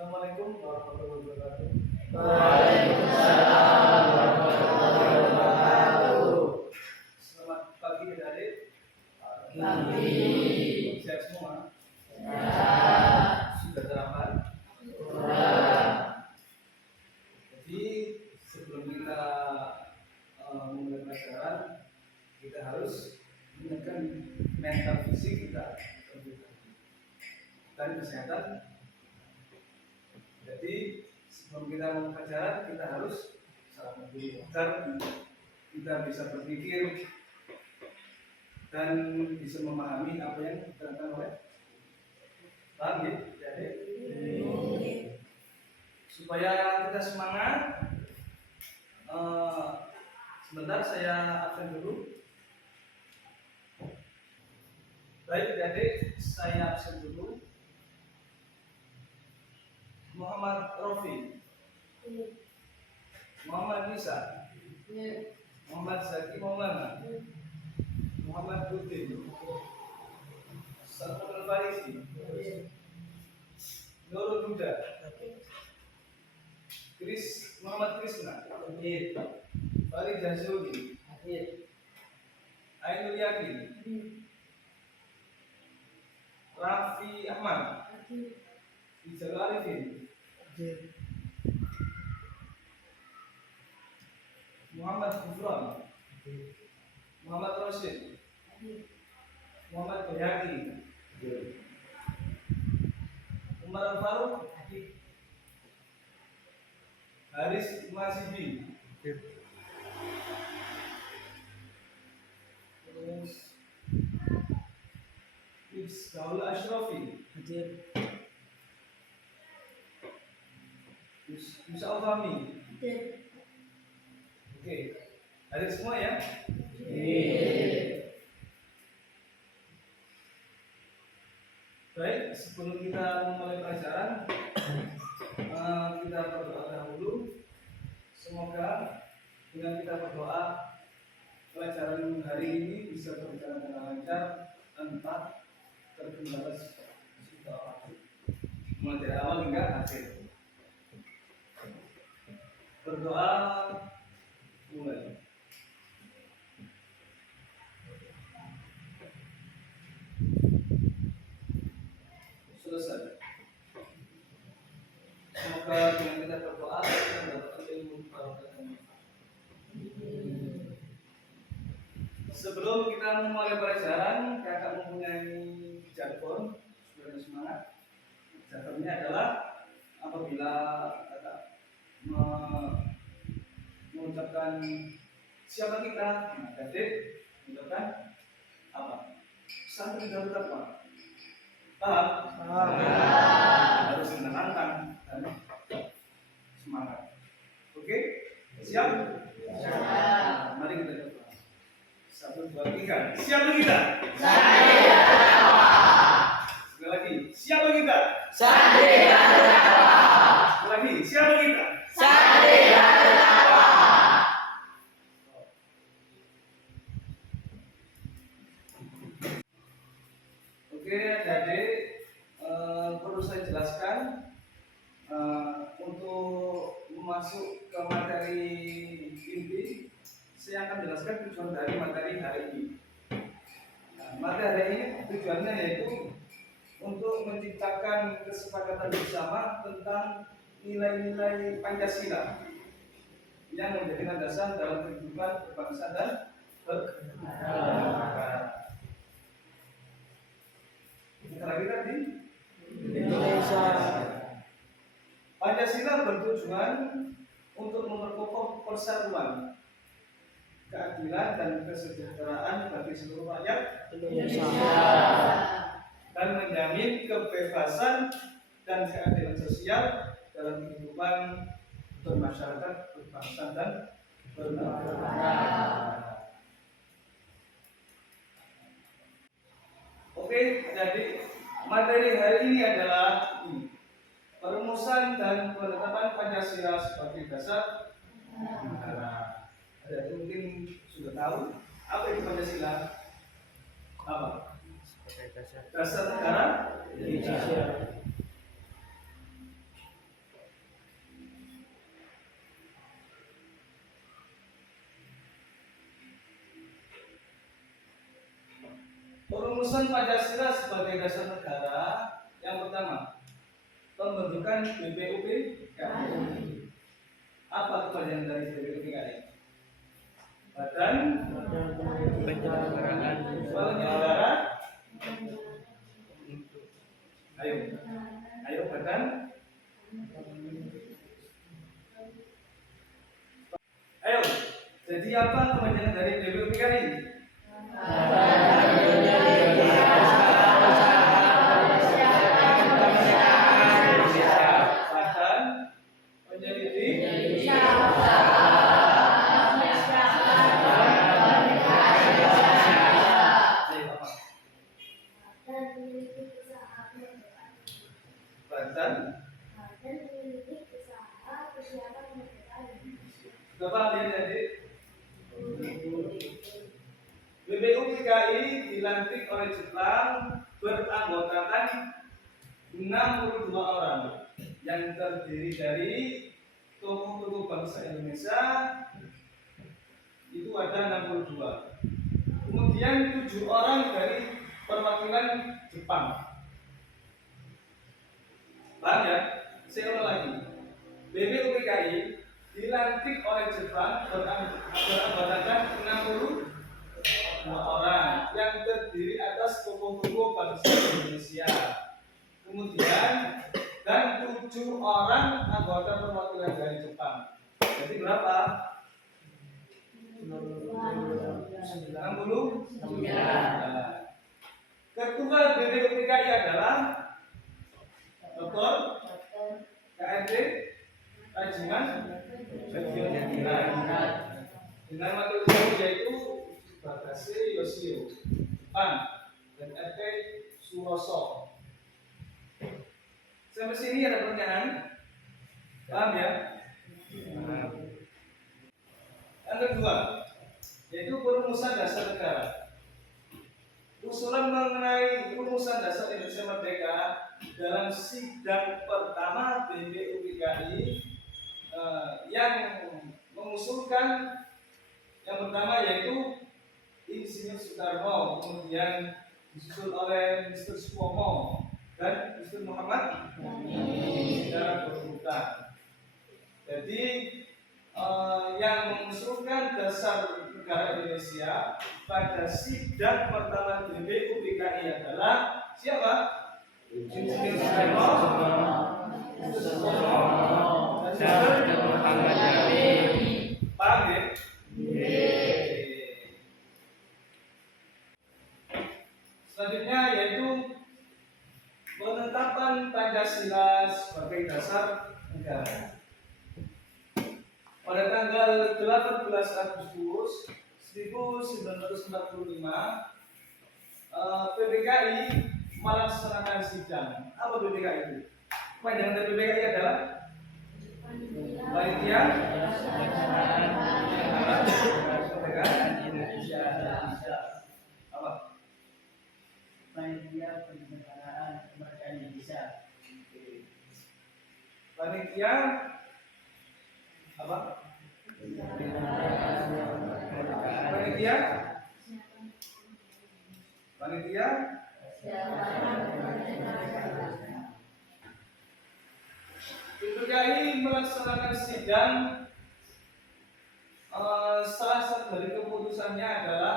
Assalamualaikum warahmatullahi wabarakatuh. Waalaikumsalam warahmatullahi wabarakatuh. Selamat pagi adik-adik. Pagi. Sehat semua? Sehat. Sudah sarapan? Sudah. Jadi sebelum kita memulai pelajaran, kita harus meningkatkan mental fisik kita dan kesehatan. Jadi sebelum kita mau pelajaran, kita harus sarapan dulu agar kita bisa berpikir dan bisa memahami apa yang diterangkan oleh paham ya? Jadi supaya kita semangat, sebentar saya absen dulu. Baik adik, saya absen dulu. Muhammad Rofi, Muhammad Nisa, Muhammad Zaki Maulana, Muhammad Budin, Saiful Farisi, Nurul Huda, Muhammad Krishna, Farid Jazuli, Ainul Yakin, Raffi Ahmad, Ijal Arifin, Muhammad Gufron, Muhammad Rosid, Muhammad Bayaki, Umar Al-Faruq, Haris Masibi, terus Daul Ashrafi, Musa Al-Fahmi. Oke, ada semua ya? Baik, sebelum kita memulai pelajaran, kita berdoa dahulu. Semoga dengan kita berdoa, pelajaran hari ini bisa berjalan dengan lancar tanpa terkendala mulai dari awal hingga akhir. Berdoa mulai. Selesai. Semoga dengan kita berdoa kita mendapatkan ilmu barokah. Sebelum kita memulai pelajaran, kakak mempunyai jargon supaya semangat. Jargonnya adalah apabila kakak mengucapkan siapa kita, nah adik mengucapkan apa? Santri Darut Taqwa. Paham? Harus menenangkan dan semangat. Oke? Siap? Siap. Mari kita coba. 1, 2, 3. Siap kita? Saya. Sekali lagi. Siap kita? Saya. Sekali lagi. Siap kita? Saya. Oke, jadi perlu saya jelaskan untuk masuk ke materi inti, saya akan jelaskan tujuan dari materi hari ini. Nah, materi ini tujuannya yaitu untuk menciptakan kesepakatan bersama tentang nilai-nilai Pancasila yang menjadi landasan dalam kehidupan berbangsa dan bernegara. Lagi tadi Indonesia. Pancasila bertujuan untuk memperkokoh persatuan, keadilan dan kesejahteraan bagi seluruh rakyat Indonesia. dan menjamin kebebasan dan keadilan sosial dalam kehidupan bermasyarakat, berbangsa dan bernegara. Oke, jadi materi hari ini adalah perumusan dan penetapan Pancasila sebagai dasar negara. Ada yang mungkin sudah tahu apa itu Pancasila? Apa? Dasar negara Indonesia. Perumusan Pancasila sebagai dasar negara yang pertama, pembentukan BPUPKI. Apa kepanjangan dari BPUPKI? Badan Penyelenggaraan Penyelenggara. Ayo, ayo badan. Ayo, jadi apa kepanjangan dari BPUPKI? Badan Penyelidik. Ayo, apa? Badan. Bapak lihat tadi. BPUPKI dilantik oleh Jepang beranggotakan 62 orang yang terdiri dari tokoh-tokoh bangsa Indonesia itu ada 62. Kemudian 7 orang dari perwakilan Jepang. Paham ya? Saya ulang lagi. BPUPKI dilantik oleh Jepang beranggotakan 62 orang yang terdiri atas tokoh-tokoh bangsa Indonesia. Kemudian dan 7 orang anggota perwakilan dari Jepang. Jadi berapa? 60. Ketua BPUPKI adalah Dr. KRD Rajiman dengan wakil ketua yaitu Bagasi Yosio Pan dan RT Suroso. Sampai sini ada pertanyaan? Paham ya? Yang kedua, yaitu perumusan dasar negara. Usulan mengenai perumusan dasar Indonesia Merdeka dalam sidang pertama BPUPKI yang mengusulkan yang pertama yaitu Insinyur Soekarno, kemudian disusul oleh Mr. Supomo dan Mr. Muhammad secara berurutan. Jadi yang mengusulkan dasar negara Indonesia pada sidang pertama BPUPKI adalah siapa? Insinyur Soekarno, Mr. Supomo, dan Mr. Muhammad Yamin. Paham ya? Selanjutnya yaitu penetapan Pancasila sebagai dasar negara. Pada tanggal 18 Agustus 1945, PPKI melaksanakan sidang. Apa PPKI itu? Kepanjangan dari PPKI adalah Panitia Kemerdekaan Indonesia. Apa? Panitia Penyelenggaraan Kemerdekaan Indonesia. Panitia apa? Panitia Panitia PPKI melaksanakan sidang. Salah satu dari keputusannya adalah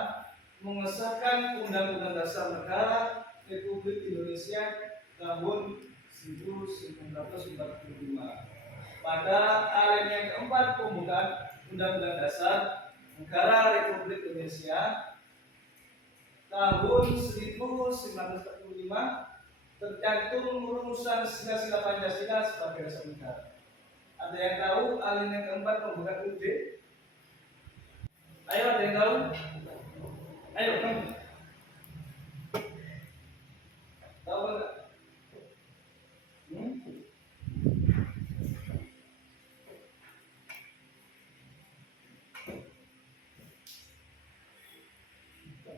mengesahkan Undang-Undang Dasar Negara Republik Indonesia tahun 1945. Pada alinea yang keempat pembukaan Undang-Undang Dasar Negara Republik Indonesia tahun 1945 tercantum rumusan sila-sila Pancasila sebagai dasar negara. Ada yang tahu alinea yang keempat pembukaan UUD? Ayo, ada yang tahu? Ayo, kamu. Tahu enggak?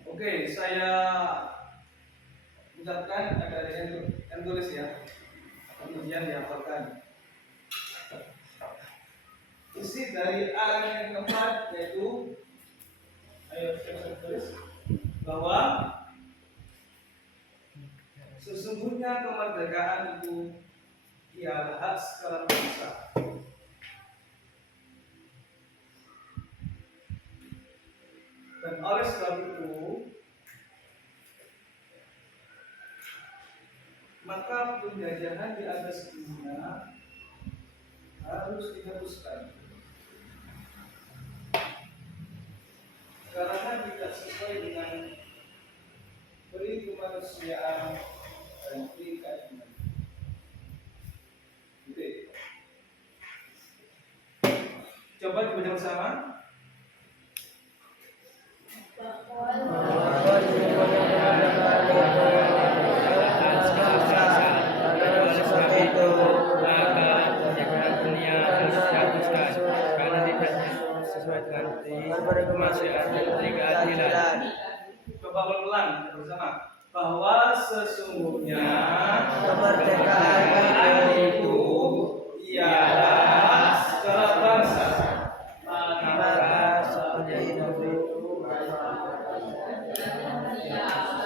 Oke, saya ucapkan ada yang tulis ya, kemudian dihafalkan. Isi dari alinea yang keempat yaitu, ayo saya tulis bahwa Sesungguhnya kemerdekaan itu ialah hak segala bangsa. Dan oleh sebab itu, maka penjajahan di atas dunia harus dihapuskan karena tidak sesuai dengan peri kemanusiaan dan peri keadilan. Gitu. Coba dibaca bersama. Coba pelan bersama bahwa sesungguhnya kemerdekaan itu ialah segala bangsa. Maka seperti itu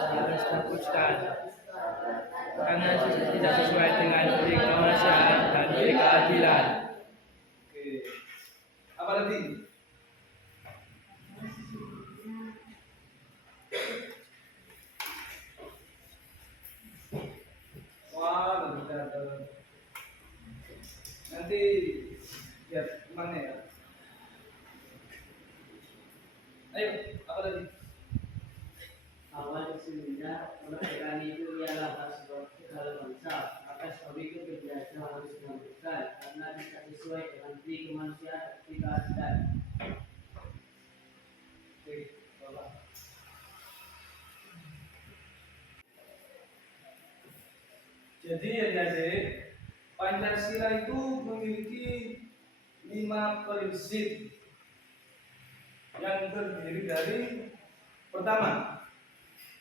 harus dihapuskan karena tidak sesuai dengan peri kemanusiaan dan peri keadilan. Oke. Apa lagi? Wah, nanti lihat mana ya? Ayo, apa lagi? Awal sesungguhnya kemerdekaan itu ialah hak segala bangsa. Maka sebab itu penjajah harus dihapuskan karena tidak sesuai dengan peri kemanusiaan dan peri keadilan. Oke, coba. Jadi adik-adik, Pancasila itu memiliki 5 prinsip yang terdiri dari pertama,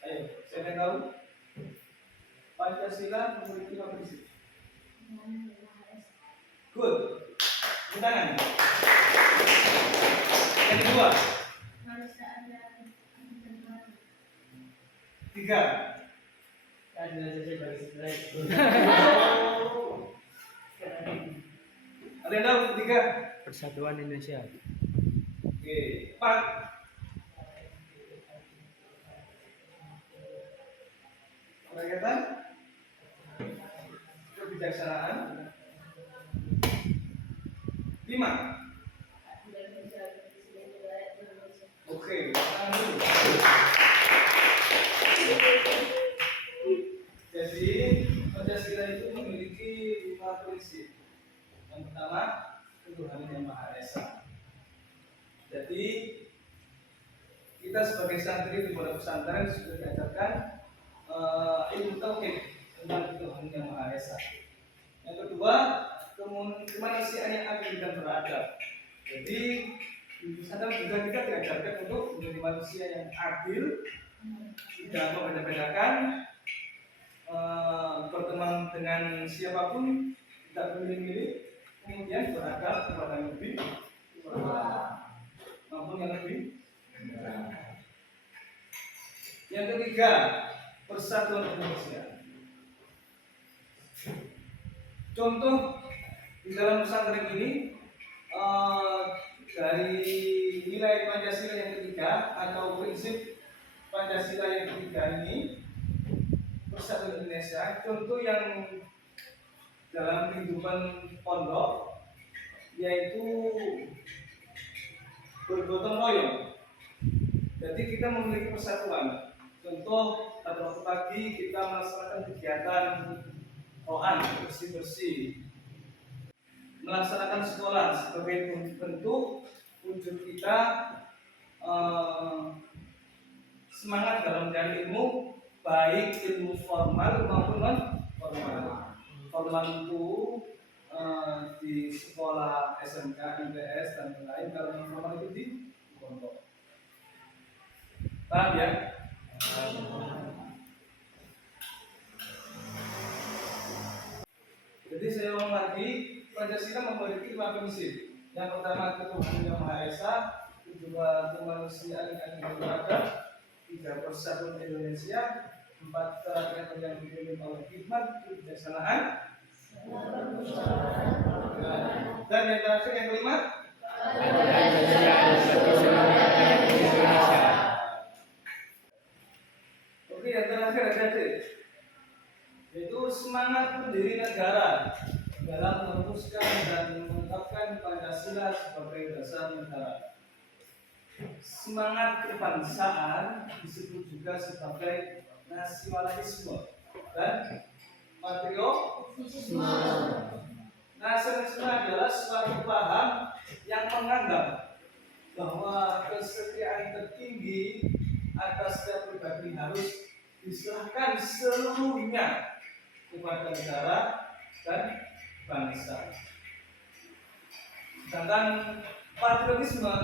ayo, siapa yang tahu? Pancasila memiliki 5 prinsip. Good. Tangan. Yang kedua, 3. Keadilan sosial bagi semua. Ada yang tahu? 3. Persatuan Indonesia. Oke, 4. Kerakyatan, kebijaksanaan. 5. Oke, tangan dulu. Jadi Pancasila itu memiliki 5 prinsip. Yang pertama, ketuhanan yang Maha Esa. Jadi kita sebagai santri di pondok pesantren sudah diajarkan ilmu tauhid tentang ketuhanan yang Maha Esa. Yang kedua, kemanusiaan yang adil dan beradab. Jadi di pesantren juga kita diajarkan untuk menjadi manusia yang adil, tidak membeda-bedakan, berteman dengan siapapun, tidak pilih-pilih, kemudian beradab kepada yang lebih maupun yang lebih. Yang ketiga, persatuan Indonesia. Contoh di dalam pesantren ini dari nilai Pancasila yang ketiga atau prinsip Pancasila yang ketiga ini, persatuan Indonesia. Contoh yang dalam kehidupan pondok yaitu bergotong royong. Jadi kita memiliki persatuan. Contoh pada waktu pagi kita melaksanakan kegiatan rohan bersih-bersih, melaksanakan sekolah sebagai bentuk wujud kita semangat dalam mencari ilmu, baik ilmu formal maupun non formal. Formal itu di sekolah SMK, IPS dan lain-lain. Kalau non formal itu di pondok. Paham ya? Jadi saya ulang lagi, Pancasila memiliki 5 prinsip. Yang pertama, ketuhanan yang Maha Esa. Kedua, kemanusiaan yang adil dan beradab. 3, persatuan Indonesia. 4 peraturan yang dipimpin oleh hikmat kebijaksanaan. Dan yang terakhir yang kelima, oke, yang terakhir ada D, yaitu semangat pendiri negara dalam merumuskan dan menetapkan Pancasila sebagai dasar negara. Semangat kebangsaan disebut juga sebagai nasionalisme dan patriotisme. Nasionalisme adalah suatu paham yang menganggap bahwa kesetiaan tertinggi atas setiap pribadi harus diserahkan seluruhnya kepada negara dan bangsa. Sedangkan patriotisme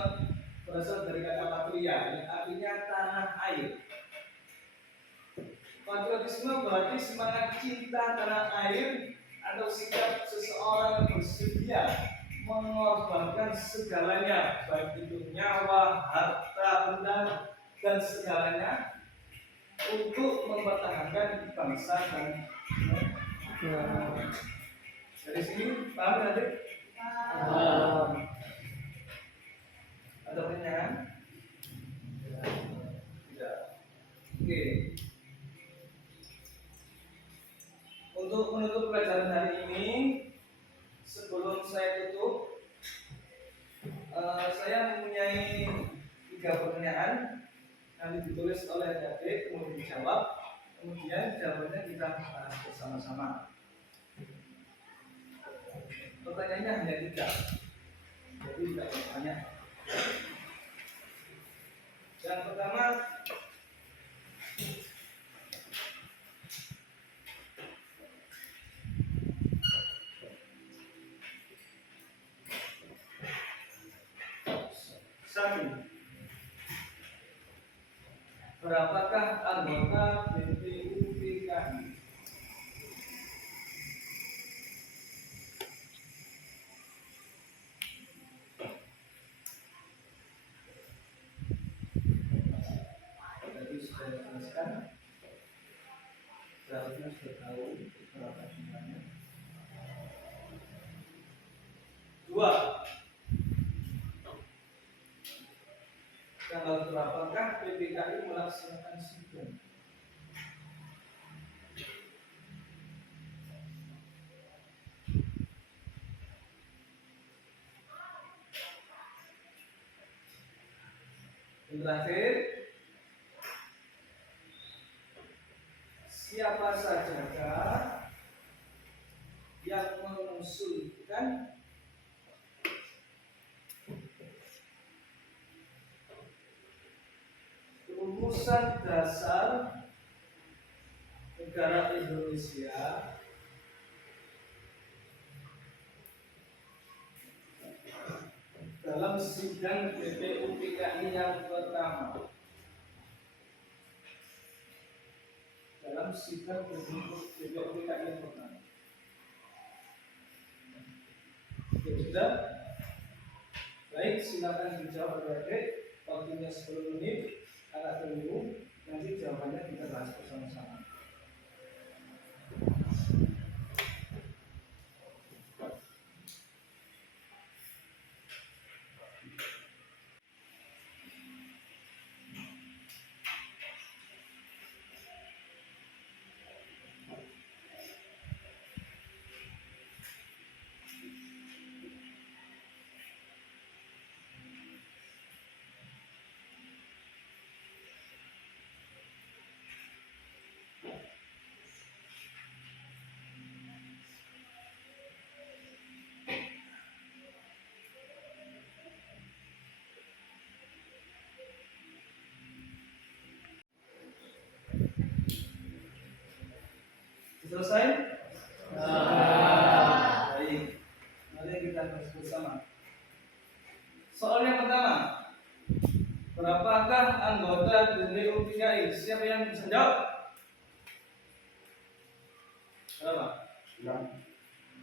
berasal dari kata patria yang artinya tanah air. Patriotisme berarti semangat cinta tanah air atau sikap seseorang yang bersedia mengorbankan segalanya, baik itu nyawa, harta, benda, dan segalanya untuk mempertahankan bangsa dan dari sini paham nanti? Ada pertanyaan? Tidak. Oke. Untuk menutup pelajaran hari ini, sebelum saya tutup, saya mempunyai 3 pertanyaan yang ditulis oleh adik, kemudian dijawab, kemudian jawabannya kita bahas bersama-sama. Pertanyaannya hanya 3, jadi tidak banyak. Yang pertama, berapakah anggota BPUPKI? Tadi sudah dijelaskan, seharusnya sudah tahu berapa jumlahnya. 2. Tanggal berapakah PPKI melaksanakan sidang? Yang terakhir, siapa sajakah yang mengusulkan rumusan dasar negara Indonesia dalam sidang BPUPKI yang pertama? Dalam sidang BPUPKI yang pertama. Oke, sudah? Baik, silakan dijawab adik. Waktunya 10 menit. Agak tunggu, nanti jawabannya kita bahas bersama-sama. Selesai? Baik. Mari kita bahas bersama. Soal yang pertama, berapakah anggota BPUPKI? Siapa yang bisa jawab? Berapa?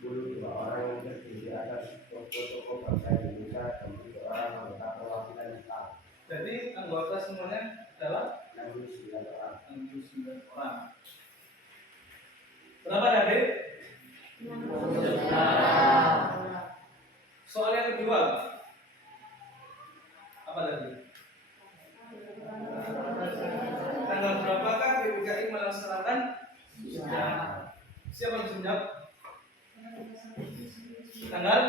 62 orang yang terdiri atas tokoh-tokoh bangsa Indonesia dan 3 orang anggota perwakilan Islam. Jadi anggota semuanya adalah 69 orang. 69 orang. Berapa adik? Soal yang kedua. Apa tadi? Tanggal berapakah PPKI melaksanakan? Siapa yang bisa menjawab? Tanggal?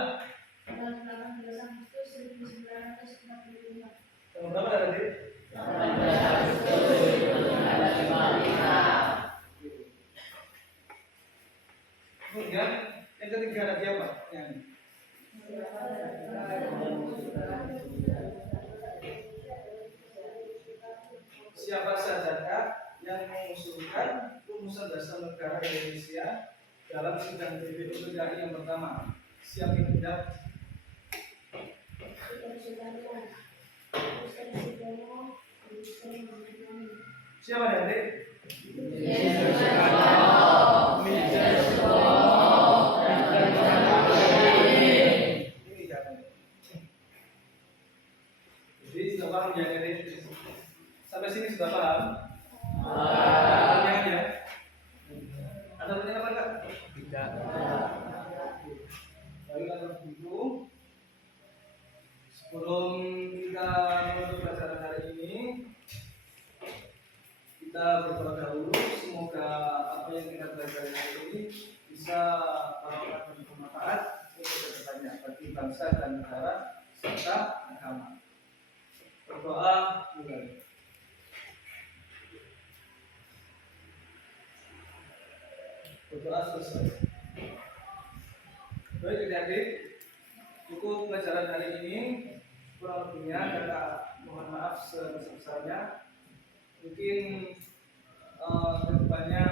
Tanggal berapa tadi? Kemudian yang ketiga tadi apa? Siapa sajakah yang mengusulkan rumusan dasar negara Indonesia dalam sidang PBB yang pertama? Siapa yang menjawab? Siapa adik? Jadi sudah paham ya adik? Sampai sini sudah paham? Pertanyaan ya? Ada pertanyaan apa enggak? Tidak. Baik, kalau begitu sebelum kita menutup pelajaran hari ini, kita berdoa dahulu. Semoga apa yang kita belajar hari ini bisa barokah dan bermanfaat untuk kedepannya bagi bangsa dan negara serta agama. Berdoa mulai. Berdoa selesai. Baik adik-adik, cukup pelajaran hari ini. Kurang lebihnya kata mohon maaf sebesar-besarnya. Mungkin kedepannya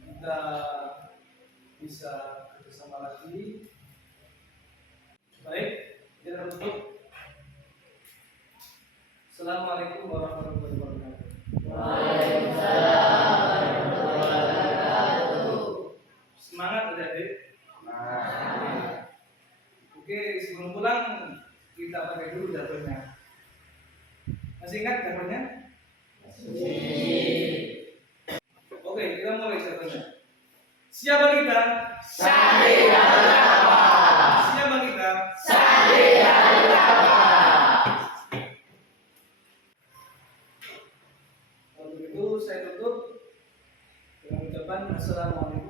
kita bisa bersama lagi. Baik, kita tutup. Assalamualaikum warahmatullahi wabarakatuh. Waalaikumsalam warahmatullahi wabarakatuh. Semangat adik-adik. Oke, sebelum pulang kita pakai dulu jargonnya. Masih ingat jargonnya? Oke, kita mulai jargonnya. Siapa kita? Satria Utama. Siapa kita? Satria Utama. Untuk itu saya tutup dengan ucapan assalamualaikum